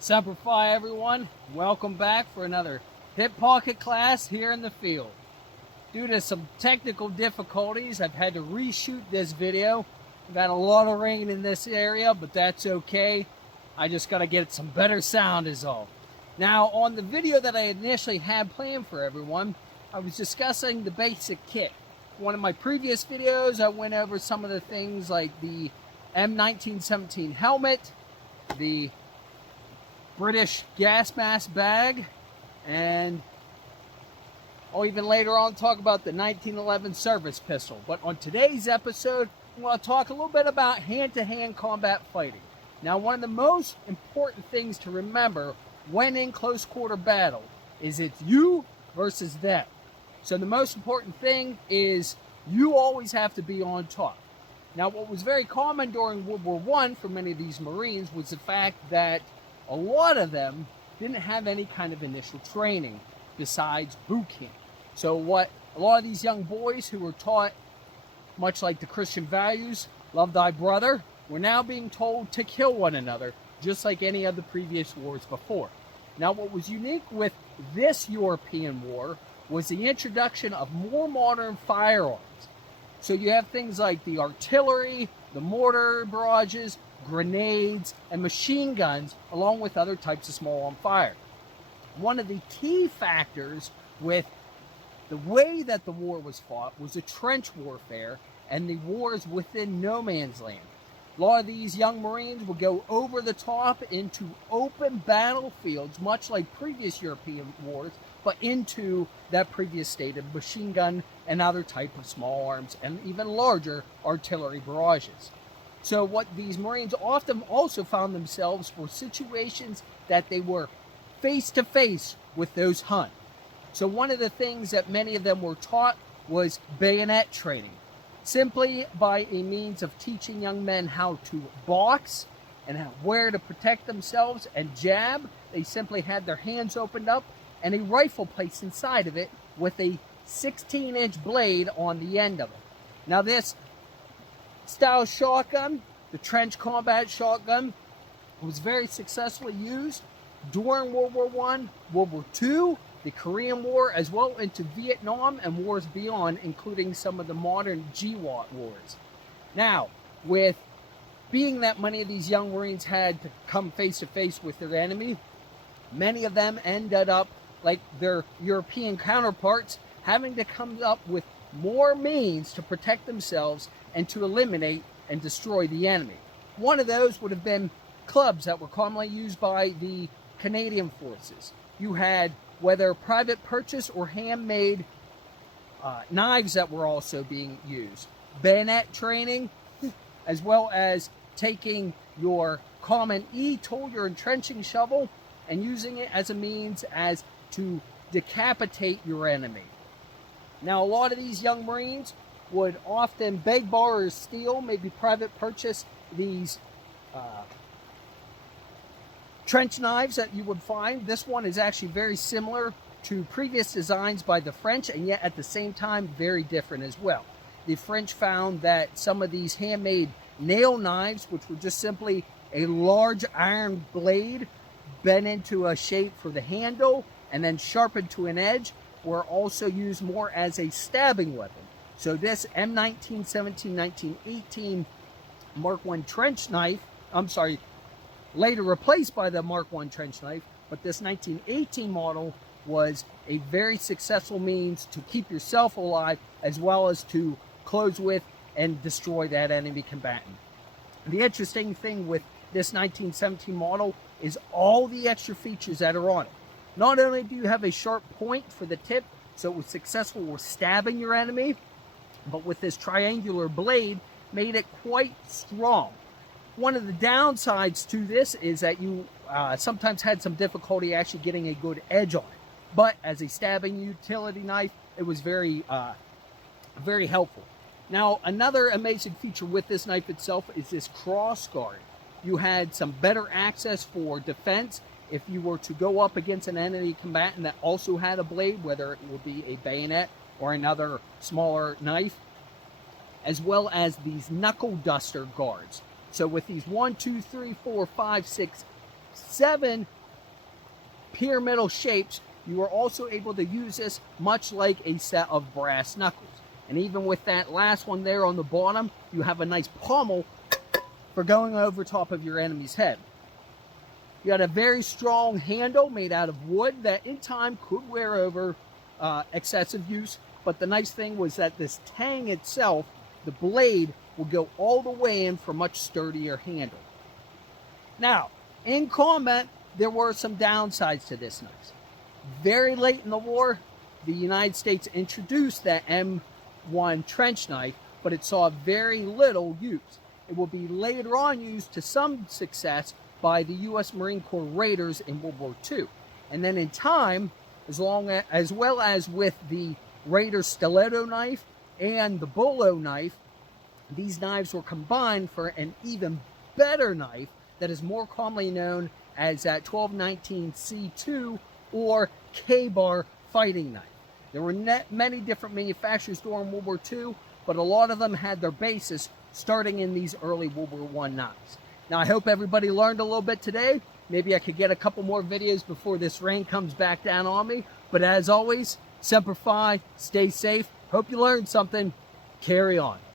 Semper Fi, everyone. Welcome back for another hip pocket class here in the field. Due to some technical difficulties, I've had to reshoot this video. We've had a lot of rain in this area, but that's okay. I just got to get some better sound is all. Now, on the video that I initially had planned for everyone, I was discussing the basic kit. One of my previous videos, I went over some of the things like the M-1917 helmet, the British gas mask bag, and I'll even later on talk about the 1911 service pistol. But on today's episode, I'm going to talk a little bit about hand-to-hand combat fighting. Now, one of the most important things to remember when in close quarter battle is it's you versus them. So the most important thing is you always have to be on top. Now, what was very common during World War I for many of these Marines was the fact that a lot of them didn't have any kind of initial training besides boot camp. So what a lot of these young boys who were taught, much like the Christian values, love thy brother, were now being told to kill one another, just like any of the previous wars before. Now, what was unique with this European war was the introduction of more modern firearms. So you have things like the artillery, the mortar barrages, grenades, and machine guns, along with other types of small arm fire. One of the key factors with the way that the war was fought was the trench warfare and the wars within no man's land. A lot of these young Marines would go over the top into open battlefields, much like previous European wars, but into that previous state of machine gun and other type of small arms and even larger artillery barrages. So what these Marines often also found themselves were situations that they were face-to-face with those Hun. So one of the things that many of them were taught was bayonet training. Simply by a means of teaching young men how to box and where to protect themselves and jab, they simply had their hands opened up and a rifle placed inside of it with a 16-inch blade on the end of it. Now this style shotgun, the trench combat shotgun, was very successfully used during World War I, World War II, the Korean War, as well into Vietnam and wars beyond, including some of the modern GWOT wars. Now, with being that many of these young Marines had to come face to face with their enemy, many of them ended up, like their European counterparts, having to come up with more means to protect themselves and to eliminate and destroy the enemy. One of those would have been clubs that were commonly used by the Canadian forces. You had, whether private purchase or handmade knives that were also being used. Bayonet training, as well as taking your common E-tool, your entrenching shovel, and using it as a means as to decapitate your enemy. Now, a lot of these young Marines would often beg, borrow, or steal, maybe private purchase these trench knives that you would find. This one is actually very similar to previous designs by the French, and yet at the same time very different as well. The French found that some of these handmade nail knives, which were just simply a large iron blade bent into a shape for the handle and then sharpened to an edge, were also used more as a stabbing weapon. So this M-1917, 1918 Mark I trench knife, later replaced by the Mark I trench knife, but this 1918 model was a very successful means to keep yourself alive as well as to close with and destroy that enemy combatant. The interesting thing with this 1917 model is all the extra features that are on it. Not only do you have a sharp point for the tip, so it was successful with stabbing your enemy, but with this triangular blade, made it quite strong. One of the downsides to this is that you sometimes had some difficulty actually getting a good edge on it. But as a stabbing utility knife, it was very helpful. Now, another amazing feature with this knife itself is this cross guard. You had some better access for defense if you were to go up against an enemy combatant that also had a blade, whether it would be a bayonet or another smaller knife, as well as these knuckle duster guards. So with these 1, 2, 3, 4, 5, 6, 7 pyramidal shapes, you were also able to use this much like a set of brass knuckles. And even with that last one there on the bottom, you have a nice pommel for going over top of your enemy's head. You had a very strong handle made out of wood that in time could wear over excessive use. But the nice thing was that this tang itself, the blade, will go all the way in for a much sturdier handle. Now, in combat, there were some downsides to this knife. Very late in the war, the United States introduced that M1 trench knife, but it saw very little use. It will be later on used to some success by the U.S. Marine Corps raiders in World War II. And then in time, as well as with the Raider stiletto knife and the bolo knife, these knives were combined for an even better knife that is more commonly known as that M-1917 or K-bar fighting knife. There were many different manufacturers during World War II, but a lot of them had their basis starting in these early World War I knives. Now, I hope everybody learned a little bit today. Maybe I could get a couple more videos before this rain comes back down on me. But as always, Semper Fi, stay safe. Hope you learned something. Carry on.